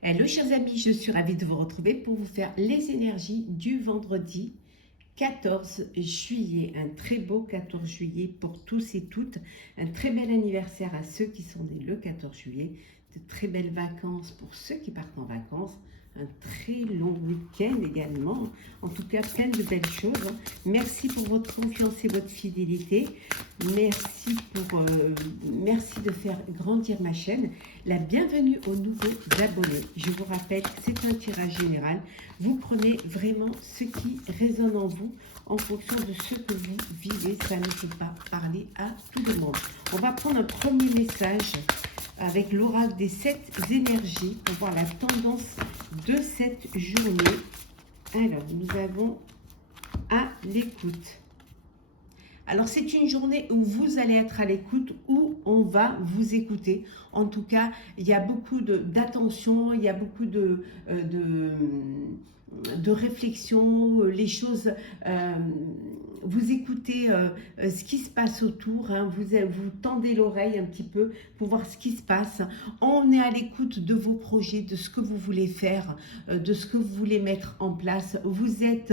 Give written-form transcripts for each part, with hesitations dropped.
Hello chers amis, je suis ravie de vous retrouver pour vous faire les énergies du vendredi 14 juillet. Un très beau 14 juillet pour tous et toutes. Un très bel anniversaire à ceux qui sont nés le 14 juillet. De très belles vacances pour ceux qui partent en vacances. Un très long week-end également. En tout cas, plein de belles choses. Merci pour votre confiance et votre fidélité. Merci de faire grandir ma chaîne. La bienvenue aux nouveaux abonnés. Je vous rappelle que c'est un tirage général. Vous prenez vraiment ce qui résonne en vous en fonction de ce que vous vivez. Ça ne peut pas parler à tout le monde. On va prendre un premier message avec l'oracle des 7 énergies pour voir la tendance de cette journée. Alors, nous avons à l'écoute. Alors, c'est une journée où vous allez être à l'écoute, où on va vous écouter. En tout cas, il y a beaucoup d'attention, il y a beaucoup de réflexion, les choses, vous écoutez ce qui se passe autour, hein, vous tendez l'oreille un petit peu pour voir ce qui se passe. On est à l'écoute de vos projets, de ce que vous voulez faire, de ce que vous voulez mettre en place. Vous êtes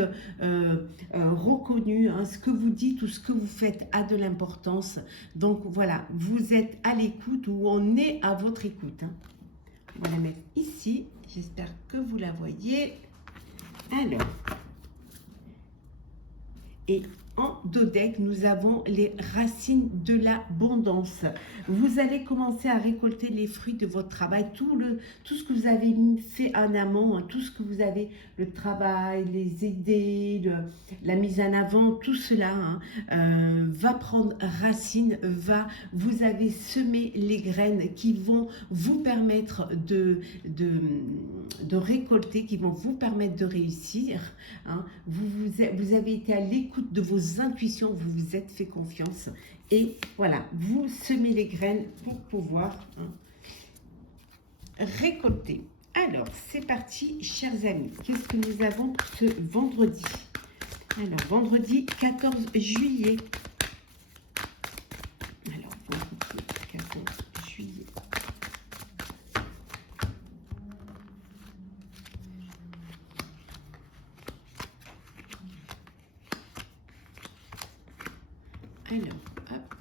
reconnu, hein, ce que vous dites ou ce que vous faites a de l'importance. Donc voilà, vous êtes à l'écoute ou on est à votre écoute. Hein. On va la mettre ici, j'espère que vous la voyez. Alors, et en dos deck, nous avons les racines de l'abondance. Vous allez commencer à récolter les fruits de votre travail, tout ce que vous avez fait en amont, hein, tout ce que vous avez, le travail, les idées, la mise en avant, tout cela va prendre racine, vous avez semé les graines qui vont vous permettre de récolter, qui vont vous permettre de réussir. Hein. Vous avez été à l'écoute de vos intuitions, vous vous êtes fait confiance et voilà, vous semez les graines pour pouvoir récolter. Alors, c'est parti, chers amis. Qu'est-ce que nous avons ce vendredi? Alors, vendredi 14 juillet. Alors, vendredi 14 juillet. Alors, hop.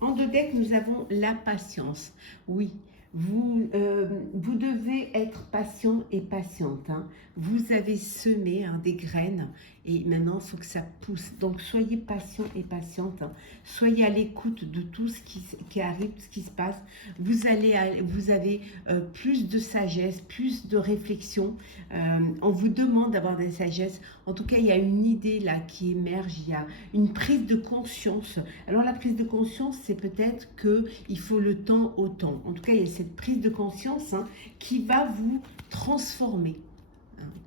En deux decks, nous avons la patience. Oui, vous devez être patient et patiente. Hein. Vous avez semé des graines et maintenant, il faut que ça pousse. Donc, soyez patient et patiente. Hein. Soyez à l'écoute de tout ce qui arrive, ce qui se passe. Vous avez plus de sagesse, plus de réflexion. On vous demande d'avoir des sagesses. En tout cas, il y a une idée là qui émerge. Il y a une prise de conscience. Alors, la prise de conscience, c'est peut-être qu'il faut le temps au temps. En tout cas, il y a cette prise de conscience qui va vous transformer,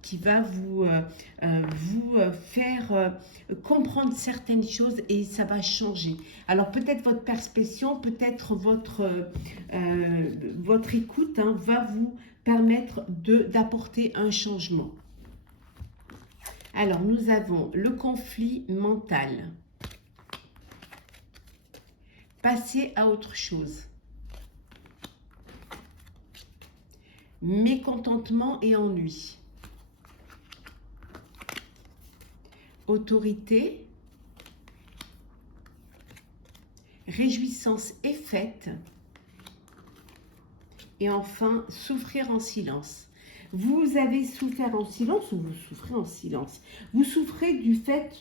qui va vous faire comprendre certaines choses et ça va changer. Alors peut-être votre perception, peut-être votre écoute va vous permettre d'apporter un changement. Alors nous avons le conflit mental. Passer à autre chose. Mécontentement et ennui. Autorité. Réjouissance et fête. Et enfin, souffrir en silence. Vous avez souffert en silence ou vous souffrez en silence? Vous souffrez du fait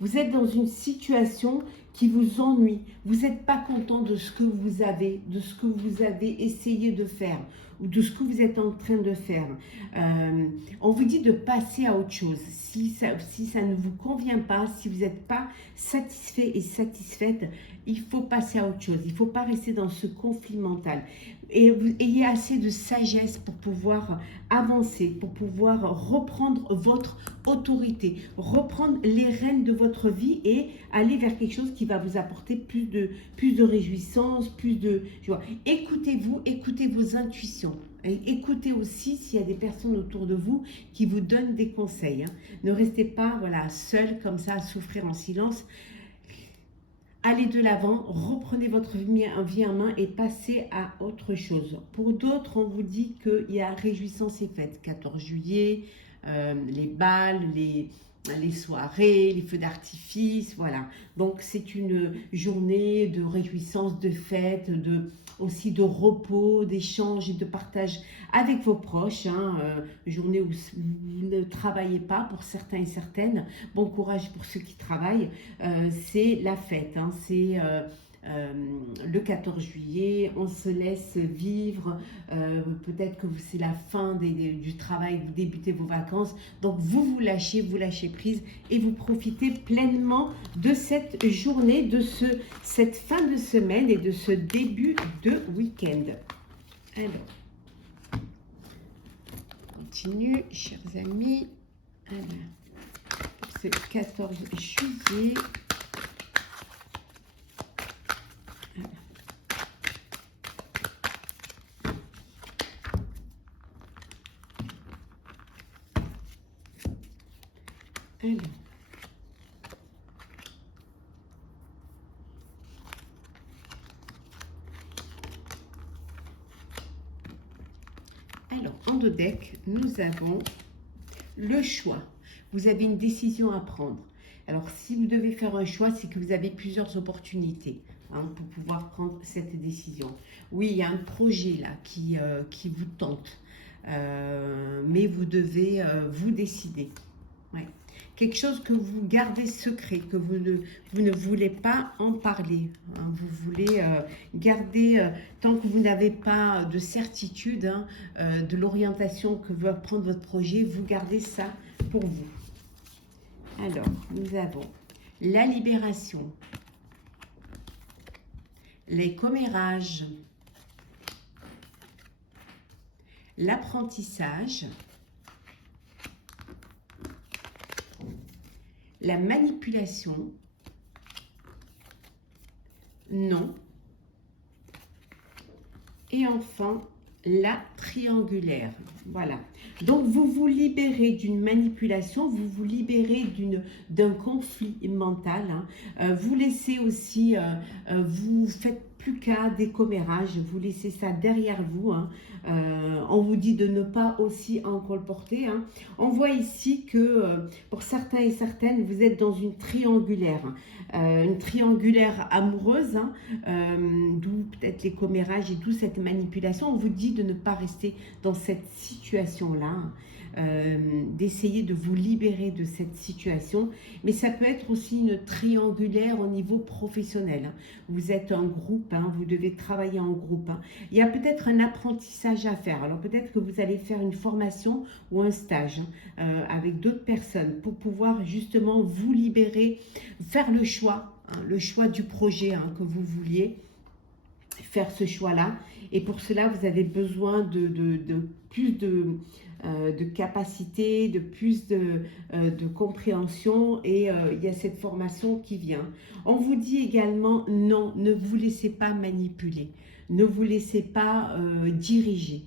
vous êtes dans une situation qui vous ennuie. Vous n'êtes pas content de ce que vous avez, de ce que vous avez essayé de faire ou de ce que vous êtes en train de faire. On vous dit de passer à autre chose. Si ça ne vous convient pas, si vous n'êtes pas satisfait et satisfaite, il faut passer à autre chose. Il ne faut pas rester dans ce conflit mental. Et vous ayez assez de sagesse pour pouvoir avancer, pour pouvoir reprendre votre autorité, reprendre les rênes de votre vie et aller vers quelque chose qui va vous apporter plus de réjouissance, Écoutez-vous, écoutez vos intuitions. Et écoutez aussi s'il y a des personnes autour de vous qui vous donnent des conseils. Hein. Ne restez pas seul comme ça à souffrir en silence. allez de l'avant, reprenez votre vie en main et passez à autre chose. Pour d'autres, on vous dit qu'il y a réjouissance et fête, 14 juillet, les balles, les soirées, les feux d'artifice, voilà. Donc c'est une journée de réjouissance, de fête, aussi de repos, d'échange et de partage avec vos proches. Journée où vous ne travaillez pas pour certains et certaines. Bon courage pour ceux qui travaillent. C'est la fête, c'est le 14 juillet, on se laisse vivre, peut-être que c'est la fin du travail, vous débutez vos vacances, donc vous lâchez prise et vous profitez pleinement de cette journée, de cette fin de semaine et de ce début de week-end. Alors, on continue, chers amis. Alors, ce 14 juillet. Alors, en deux decks, nous avons le choix. Vous avez une décision à prendre. Alors, si vous devez faire un choix, c'est que vous avez plusieurs opportunités pour pouvoir prendre cette décision. Oui, il y a un projet là qui vous tente, mais vous devez vous décider. Ouais. Quelque chose que vous gardez secret, que vous ne voulez pas en parler. Vous voulez garder, tant que vous n'avez pas de certitude de l'orientation que va prendre votre projet, vous gardez ça pour vous. Alors, nous avons la libération, les commérages, l'apprentissage, la manipulation, non, et enfin la triangulaire. Voilà. Donc vous vous libérez d'une manipulation, vous vous libérez d'un conflit mental. Vous laissez aussi, vous faites plus qu'à des commérages, vous laissez ça derrière vous. On vous dit de ne pas aussi en colporter. On voit ici que pour certains et certaines, vous êtes dans une triangulaire amoureuse, d'où peut-être les commérages et d'où cette manipulation. On vous dit de ne pas rester dans cette situation-là, d'essayer de vous libérer de cette situation, mais ça peut être aussi une triangulaire au niveau professionnel. Vous êtes un groupe, vous devez travailler en groupe. Il y a peut-être un apprentissage à faire. Alors peut-être que vous allez faire une formation ou un stage avec d'autres personnes pour pouvoir justement vous libérer, faire le choix du projet que vous vouliez faire ce choix-là. Et pour cela, vous avez besoin de plus de capacité, de plus de compréhension, et il y a cette formation qui vient. On vous dit également non, ne vous laissez pas manipuler, ne vous laissez pas diriger.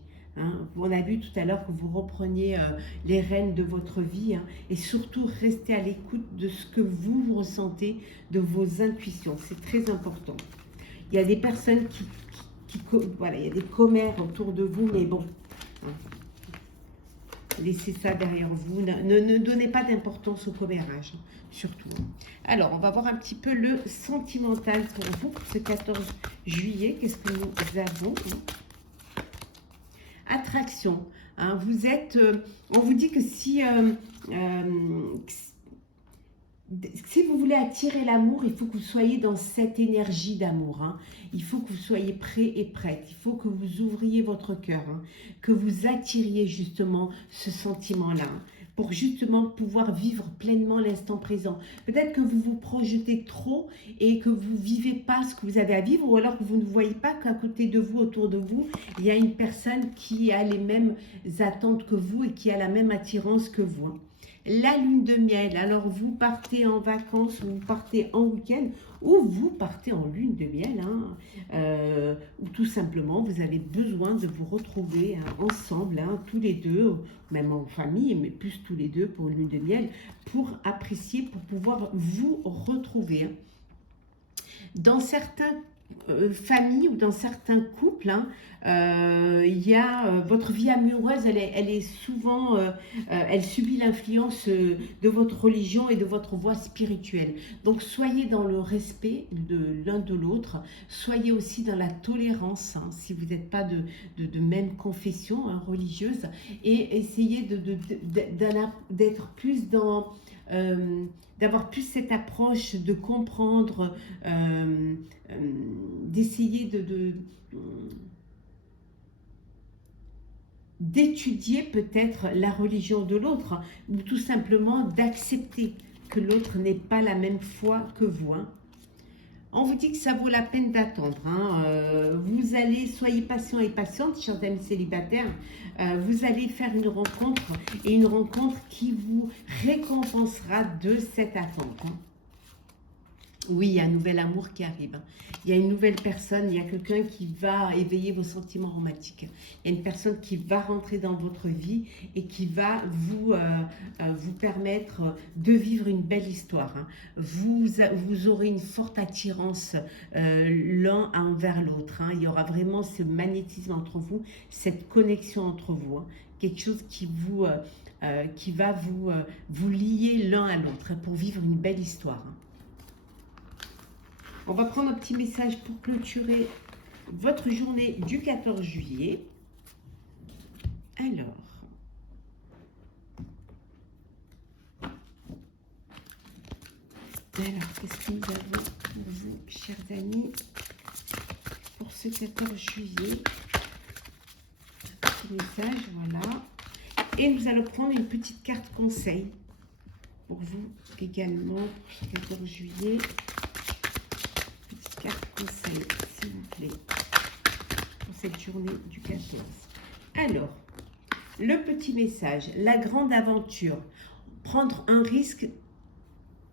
On a vu tout à l'heure que vous repreniez les rênes de votre vie, et surtout restez à l'écoute de ce que vous ressentez, de vos intuitions, c'est très important. Il y a des personnes voilà, il y a des commères autour de vous, mais bon, laissez ça derrière vous. Ne donnez pas d'importance au commérage, surtout. Alors, on va voir un petit peu le sentimental pour vous, pour ce 14 juillet. Qu'est-ce que nous avons? Attraction. Vous êtes, on vous dit que si vous voulez attirer l'amour, il faut que vous soyez dans cette énergie d'amour. Il faut que vous soyez prêt et prête. Il faut que vous ouvriez votre cœur, que vous attiriez justement ce sentiment-là, pour justement pouvoir vivre pleinement l'instant présent. Peut-être que vous vous projetez trop et que vous ne vivez pas ce que vous avez à vivre, ou alors que vous ne voyez pas qu'à côté de vous, autour de vous, il y a une personne qui a les mêmes attentes que vous et qui a la même attirance que vous. La lune de miel, alors vous partez en vacances, ou vous partez en week-end, ou vous partez en lune de miel, ou tout simplement vous avez besoin de vous retrouver ensemble, tous les deux, même en famille, mais plus tous les deux pour une lune de miel, pour apprécier, pour pouvoir vous retrouver. Dans certains familles ou dans certains couples, hein, il y a votre vie amoureuse, elle est souvent, elle subit l'influence de votre religion et de votre voie spirituelle. Donc soyez dans le respect de l'un de l'autre, soyez aussi dans la tolérance, hein, si vous n'êtes pas de même confession, hein, religieuse, et essayez d'être plus dans... d'avoir plus cette approche de comprendre, d'essayer d'étudier peut-être la religion de l'autre, ou tout simplement d'accepter que l'autre n'ait pas la même foi que vous, hein. On vous dit que ça vaut la peine d'attendre, hein. Vous allez, soyez patient et patiente, chers amis célibataires. Vous allez faire une rencontre, et une rencontre qui vous récompensera de cette attente, hein. Oui, il y a un nouvel amour qui arrive, hein. Il y a une nouvelle personne, il y a quelqu'un qui va éveiller vos sentiments romantiques. Il y a une personne qui va rentrer dans votre vie et qui va vous permettre de vivre une belle histoire, hein. Vous aurez une forte attirance l'un envers l'autre, hein. Il y aura vraiment ce magnétisme entre vous, cette connexion entre vous, hein. Quelque chose qui va vous lier l'un à l'autre, hein, pour vivre une belle histoire, hein. On va prendre un petit message pour clôturer votre journée du 14 juillet. Alors, qu'est-ce que nous avons pour vous, chers amis, pour ce 14 juillet? Un petit message, voilà. Et nous allons prendre une petite carte conseil pour vous également, pour ce 14 juillet. Carte conseil, s'il vous plaît, pour cette journée du 14. Alors, le petit message, la grande aventure, prendre un risque,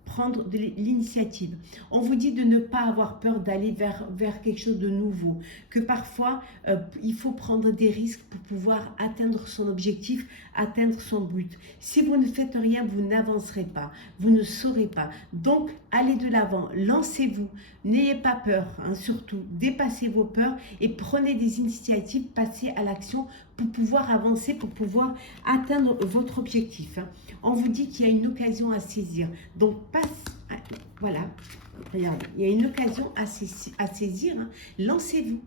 prendre de l'initiative. On vous dit de ne pas avoir peur d'aller vers quelque chose de nouveau, que parfois il faut prendre des risques pour pouvoir atteindre son objectif, atteindre son but. Si vous ne faites rien, vous n'avancerez pas, vous ne saurez pas. Donc, allez de l'avant, lancez-vous, n'ayez pas peur, hein, surtout, dépassez vos peurs et prenez des initiatives, passez à l'action pour pouvoir avancer, pour pouvoir atteindre votre objectif, hein. On vous dit qu'il y a une occasion à saisir. Donc, voilà, regardez, il y a une occasion à saisir, hein. Lancez-vous.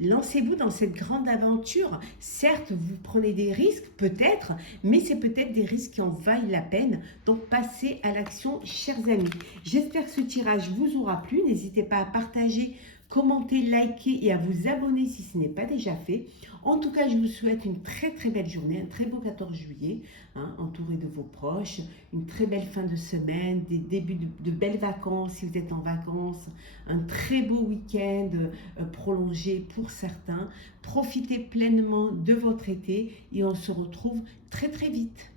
Lancez-vous dans cette grande aventure. Certes, vous prenez des risques, peut-être, mais c'est peut-être des risques qui en valent la peine. Donc, passez à l'action, chers amis. J'espère que ce tirage vous aura plu. N'hésitez pas à partager, commenter, liker et à vous abonner si ce n'est pas déjà fait. En tout cas, je vous souhaite une très très belle journée, un très beau 14 juillet, hein, entouré de vos proches, une très belle fin de semaine, des débuts de belles vacances si vous êtes en vacances, un très beau week-end prolongé pour certains. Profitez pleinement de votre été et on se retrouve très très vite.